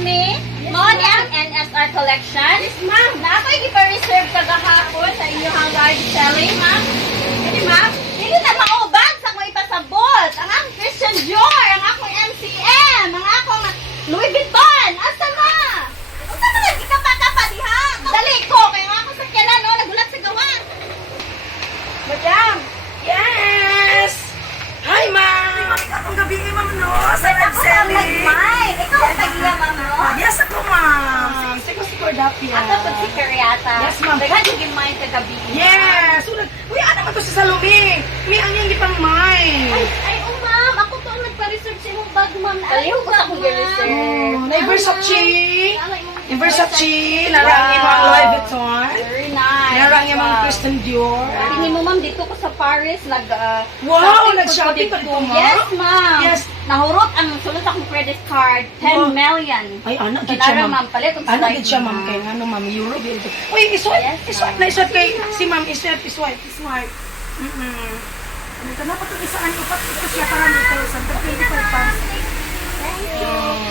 me? Mo ni ang NSR collection? Yes, ma'am. Na ako'y gipa-reserve kagahapon sa inyong garden selling, ma'am. Hindi, ma'am. Hindi na maubag sa akong ipasabot. Ang akong Christian Dior, ang akong MCM, ang akong Louis Vuitton. Asa ma? Asa na nagkikapa-kapa diha? Dali ko, kaya nga ako sa kyanan, no? Nagulat sa gawan. Madam! Yes! Hi, ma'am! Ang gabi ni ma'am, no? Sa live selling! Ikaw ang tagiya, ma'am, no? Yes, ako, ma'am! Sige, si Cordapia. Ako pag si Karyata. Yes, ma'am. Daghan yung gimay kagabi. Yes! Uy, ano naman to si Salome? May ang yung gipang may. Ay, oh, ma'am. Ako to ang nagpa-research sa imong bag, ma'am. Aliw ko sa akong research. Oh, na Versace. Yung Versace, narang yung mga Louis Vuitton. Very nice. Narang yung mga Christian Dior. Tingin mo, ma'am, dito ko sa Paris, Wow, nag-shopping nag-shopping ka dito, ma'am? Yes, ma'am. Yes. Nahurot ang sulot akong credit card, 10 Wow. million. Ay, anak, gid Kanara, siya, ma'am, palit ang Anak, slide, gid siya, ma'am. Kaya nga, no, ma'am, Euro, gid. Uy, iswipe. Yes, Iswipe ma'am. na, iswipe kay si ma'am. Iswipe. Ano ka na pa itong isaan upat ito siya para nito sa 25 pounds.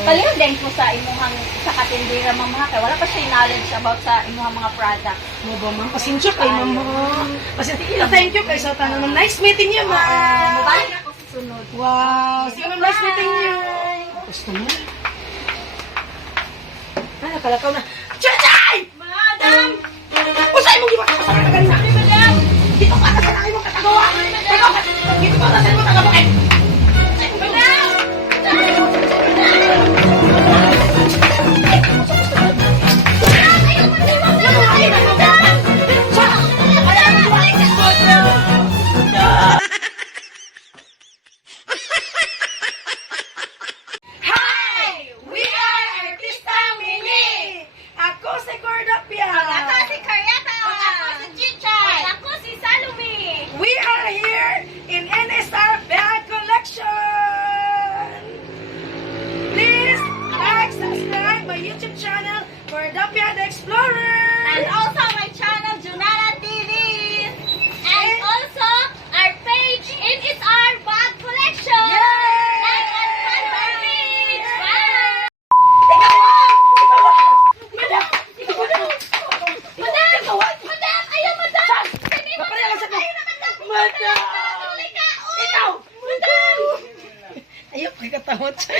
Palit din ko sa imuhang sa katindira, ma'am, ha? Kaya wala pa siya knowledge about sa imuhang mga products. Mo ba, ma'am? Pasensya kay ma'am. Pasensya. Thank you kay sa tanan, ma'am. Nice meeting you, ma'am. Mabalik ako sa sunod. Wow. Sige, ma'am. Nice meeting you. Gusto mo? Ay, nakalakaw na. Chay! Madam! Usay mo giba ka sa kanina. Madam! Dito ka na sa nangin mo katagawa. Dito ka na sa mo tagawa. Madam! Hi! We are Artista Mini! Ako si Cordapia. Ako si Karyata! Ako si Chichay! Ako si Salome! We are here in NSR Bag Collection! Please like, subscribe my YouTube channel, Cordapia the Explorer! And also my channel, Junana TV! And also our page, It Is Our Bag Collection! Yay! Like and follow our page! Bye! Madam! Madam! Ayaw, madam! Sini, madam! Ayaw na, madam! Madam! Tuloy ka! Ikaw! Madam! Ayaw, pagkatawad siya.